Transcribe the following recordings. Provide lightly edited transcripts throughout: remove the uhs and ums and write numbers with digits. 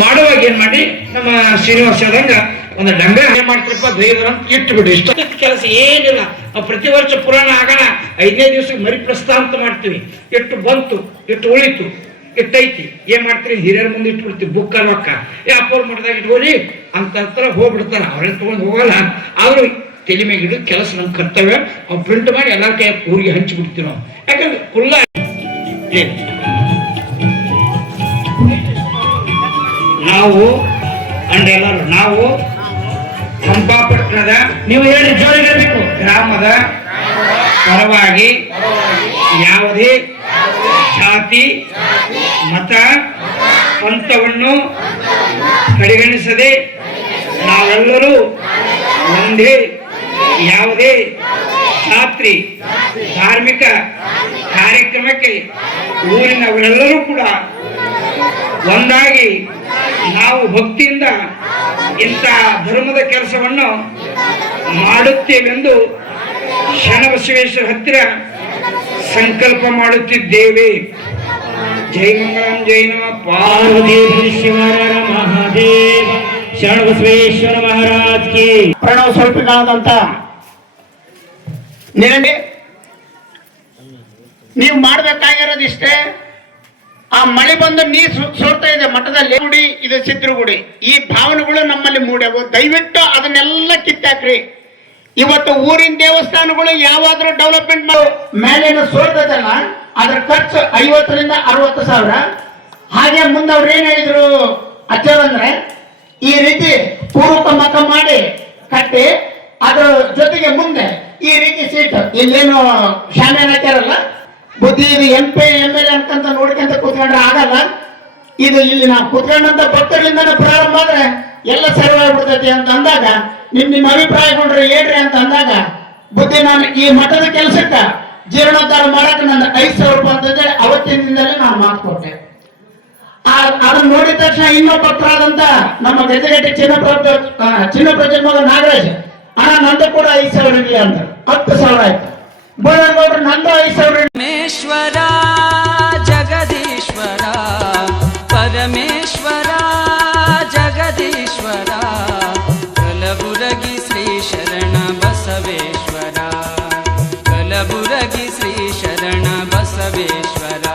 ಮಾಡುವಾಗ ಏನ್ ಮಾಡಿ ನಮ್ಮ ಶ್ರೀನಿವಾಸ ಆದಂಗ ಒಂದು ಡಂಗ ಏನ್ ಮಾಡ್ತಾರಪ್ಪ ದೈವರ ಅಂತ ಇಟ್ಟು ಬಿಡು. ಇಷ್ಟ ಕೆಲಸ ಏನಿಲ್ಲ. ನಾವು ಪ್ರತಿ ವರ್ಷ ಪುರಾಣ ಆಗೋಣ 5ನೇ ದಿವಸಕ್ಕೆ ಮರಿ ಪ್ರಸ್ತಾವ ಅಂತ ಮಾಡ್ತೀವಿ. ಎಷ್ಟು ಬಂತು, ಎಷ್ಟು ಉಳಿತು, ಎಷ್ಟೈತಿ, ಏನ್ ಮಾಡ್ತೀರಿ, ಹಿರಿಯರ ಮುಂದೆ ಇಟ್ಬಿಡ್ತೀವಿ. ಬುಕ್ಕ ರೊಕ್ಕ ಅಪ್ಪವ್ರ ಮಠದಾಗ ಇಟ್ಕೋರಿ ಅಂತ ಹೋಗ್ಬಿಡ್ತಾರ. ಅವ್ರೇನ್ ತಗೊಂಡ್ ಹೋಗಲ್ಲ. ಆದ್ರೂ ತಲೆ ಮೇಲೆ ಇಡೋ ಕೆಲಸ ನಮ್ ಕರ್ತವ್ಯ. ಅವ್ನು ಪ್ರಿಂಟ್ ಮಾಡಿ ಎಲ್ಲರ ಕೈ ಊರಿಗೆ ಹಂಚಿಬಿಡ್ತೀವಿ ನಾವು. ಯಾಕಂದ್ರೆ ಕುಲ್ಲ ನಾವು ಎಲ್ಲರೂ ನಾವು ಚಂಪಾಪಟ್ಟಣದ, ನೀವು ಹೇಳಿ ಜೋರಿಗಿರಬೇಕು, ಗ್ರಾಮದ ಪರವಾಗಿ ಯಾವುದೇ ಜಾತಿ ಮತ ಪಂಥವನ್ನು ಕಡೆಗಣಿಸದೆ ನಾವೆಲ್ಲರೂ ಒಂದೇ, ಯಾವುದೇ ಜಾತ್ರೆ ಧಾರ್ಮಿಕ ಕಾರ್ಯಕ್ರಮಕ್ಕೆ ಊರಿನವರೆಲ್ಲರೂ ಕೂಡ ಒಂದಾಗಿ ನಾವು ಭಕ್ತಿಯಿಂದ ಇಂಥ ಧರ್ಮದ ಕೆಲಸವನ್ನು ಮಾಡುತ್ತೇವೆಂದು ಶರಣಬಸವೇಶ್ವರ ಹತ್ತಿರ ಸಂಕಲ್ಪ ಮಾಡುತ್ತಿದ್ದೇವೆ. ಜೈ ಮಂಗಳಂ, ಜೈ ನಮ ಪಾರ್ವತೀಶ್ವರ ಮಹಾದೇವ, ಶರಣಬಸವೇಶ್ವರ ಮಹಾರಾಜ್ ಕಿ. ಪ್ರಣವ್ ಸ್ವಲ್ಪ ಕಾಣದಂತ ನಿನಗೆ ನೀವು ಮಾಡ್ಬೇಕಾಗಿರೋದು ಇಷ್ಟೇ. ಆ ಮಳೆ ಬಂದು ನೀರು ಸೋರ್ತಾ ಇದೆ ಮಠದಲ್ಲಿ. ಗುಡಿ ಇದು ಸಿದ್ಧಗುಡಿ. ಈ ಭಾವನೆಗಳು ನಮ್ಮಲ್ಲಿ ಮೂಡ್ಯಾವು. ದಯವಿಟ್ಟು ಅದನ್ನೆಲ್ಲ ಕಿತ್ತಾಕ್ರಿ. ಇವತ್ತು ಊರಿನ ದೇವಸ್ಥಾನಗಳು ಯಾವಾದ್ರೂ ಡೆವಲಪ್ಮೆಂಟ್ ಮೇಲೇನು ಸೋರ್ತದಲ್ಲ, ಅದ್ರ ಖರ್ಚು 50,000 to 60,000. ಹಾಗೆ ಮುಂದೆ ಅವ್ರು ಏನ್ ಹೇಳಿದ್ರು ಅಚ್ಚರಂದ್ರೆ, ಈ ರೀತಿ ಪೂರ್ವಕ ಮಕ ಮಾಡಿ ಕಟ್ಟಿ ಅದ್ರ ಜೊತೆಗೆ ಮುಂದೆ ಈ ರೀತಿ ಸೀಟ್ ಇಲ್ಲೇನು ಶಾಮಿಯಾನ ಹಾಕ್ಯಾರಲ್ಲ, ಬುದ್ಧಿ ಇದು MP MLA ಅನ್ಕಂತ ನೋಡ್ಕೊಂತ ಕೂತ್ಕೊಂಡ್ರೆ ಆಗಲ್ಲ. ಇದು ಇಲ್ಲಿ ನಾವು ಕೂತ್ಕೊಂಡಂತ ಭಕ್ತರಿಂದನೇ ಪ್ರಾರಂಭ ಆದ್ರೆ ಎಲ್ಲ ಸರ್ವ ಆಗ್ಬಿಡ್ತೈತಿ ಅಂತ ಅಂದಾಗ, ನಿಮ್ಮ ಅಭಿಪ್ರಾಯಗೊಂಡ್ರೆ ಹೇಳ್ರಿ ಅಂತ ಅಂದಾಗ, ಬುದ್ಧಿ ನಾನು ಈ ಮಠದ ಕೆಲಸಕ್ಕ ಜೀರ್ಣೋದ್ಧಾರ ಮಾಡಕ್ಕೆ ನನ್ನ 5,000 ರೂಪಾಯಿ ಅಂತಂದೇಳಿ ಅವತ್ತಿನಿಂದಲೇ ನಾನು ಮಾತು ಕೊಟ್ಟೆ. ಅದನ್ನ ನೋಡಿದ ತಕ್ಷಣ ಇನ್ನೊಬ್ಬ ಭಕ್ತರಾದಂತ ನಮ್ಮ ಗಜಗಟ್ಟೆ ಚಿನ್ನಪ್ರಜೆ ಮಗ ನಾಗರಾಜ್, ಅಣ್ಣ ನಂದು ಕೂಡ 5,000 ಇರಲಿ ಅಂತ 10,000 ಆಯ್ತು. ಬೋಳಗೌಡ್ರು ನಂದು 5,000. ಪರಮೇಶ್ವರ ಜಗದೀಶ್ವರ, ಪರಮೇಶ್ವರ ಜಗದೀಶ್ವರ, ಕಲಬುರಗಿ ಶ್ರೀ ಶರಣ ಬಸವೇಶ್ವರ, ಕಲಬುರಗಿ ಶ್ರೀ ಶರಣ ಬಸವೇಶ್ವರ,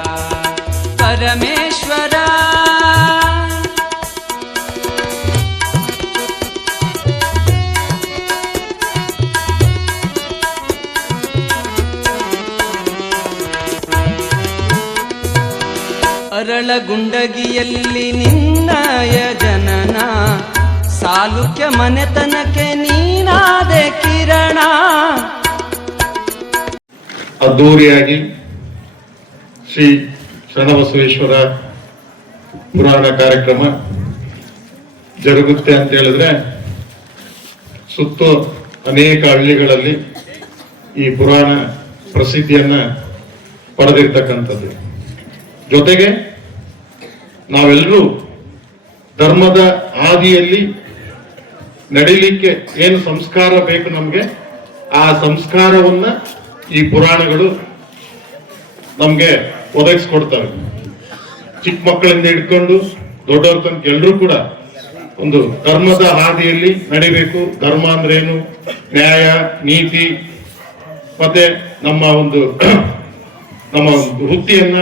ಪರಮೇಶ್ವರ. ಅರಳಗುಂಡಗಿಯಲ್ಲಿ ನಿನ್ನಯ ಜನನ, ಸಾಲುಕ್ಯ ಮನೆತನಕ್ಕೆ ನೀನಾದೆ ಕಿರಣ. ಅದ್ದೂರಿಯಾಗಿ ಶ್ರೀ ಶರಣಬಸವೇಶ್ವರ ಪುರಾಣ ಕಾರ್ಯಕ್ರಮ ಜರುಗುತ್ತೆ ಅಂತ ಹೇಳಿದ್ರೆ, ಸುತ್ತು ಅನೇಕ ಹಳ್ಳಿಗಳಲ್ಲಿ ಈ ಪುರಾಣ ಪ್ರಸಿದ್ಧಿಯನ್ನ ಪಡೆದಿರ್ತಕ್ಕಂಥದ್ದು. ಜೊತೆಗೆ ನಾವೆಲ್ಲರೂ ಧರ್ಮದ ಹಾದಿಯಲ್ಲಿ ನಡಿಲಿಕ್ಕೆ ಏನು ಸಂಸ್ಕಾರ ಬೇಕು ನಮ್ಗೆ, ಆ ಸಂಸ್ಕಾರವನ್ನ ಈ ಪುರಾಣಗಳು ನಮ್ಗೆ ಒದಗಿಸ್ಕೊಡ್ತವೆ. ಚಿಕ್ಕ ಮಕ್ಕಳಿಂದ ಹಿಡ್ಕೊಂಡು ದೊಡ್ಡವ್ರ ತನಕ ಎಲ್ಲರೂ ಕೂಡ ಒಂದು ಧರ್ಮದ ಹಾದಿಯಲ್ಲಿ ನಡಿಬೇಕು. ಧರ್ಮ ಅಂದ್ರೇನು, ನ್ಯಾಯ ನೀತಿ, ಮತ್ತೆ ನಮ್ಮ ಒಂದು ವೃತ್ತಿಯನ್ನ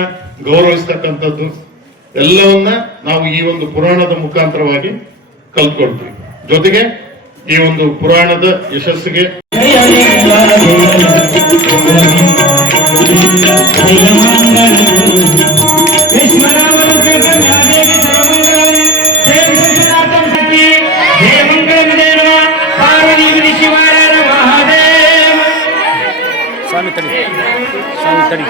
ಗೌರವಿಸ್ತಕ್ಕಂಥದ್ದು ಎಲ್ಲವನ್ನ ನಾವು ಈ ಒಂದು ಪುರಾಣದ ಮುಖಾಂತರವಾಗಿ ಕಲ್ತ್ಕೊಳ್ತೀವಿ. ಜೊತೆಗೆ ಈ ಒಂದು ಪುರಾಣದ ಯಶಸ್ಸಿಗೆ ಸ್ವಾಮಿ ತಡಿ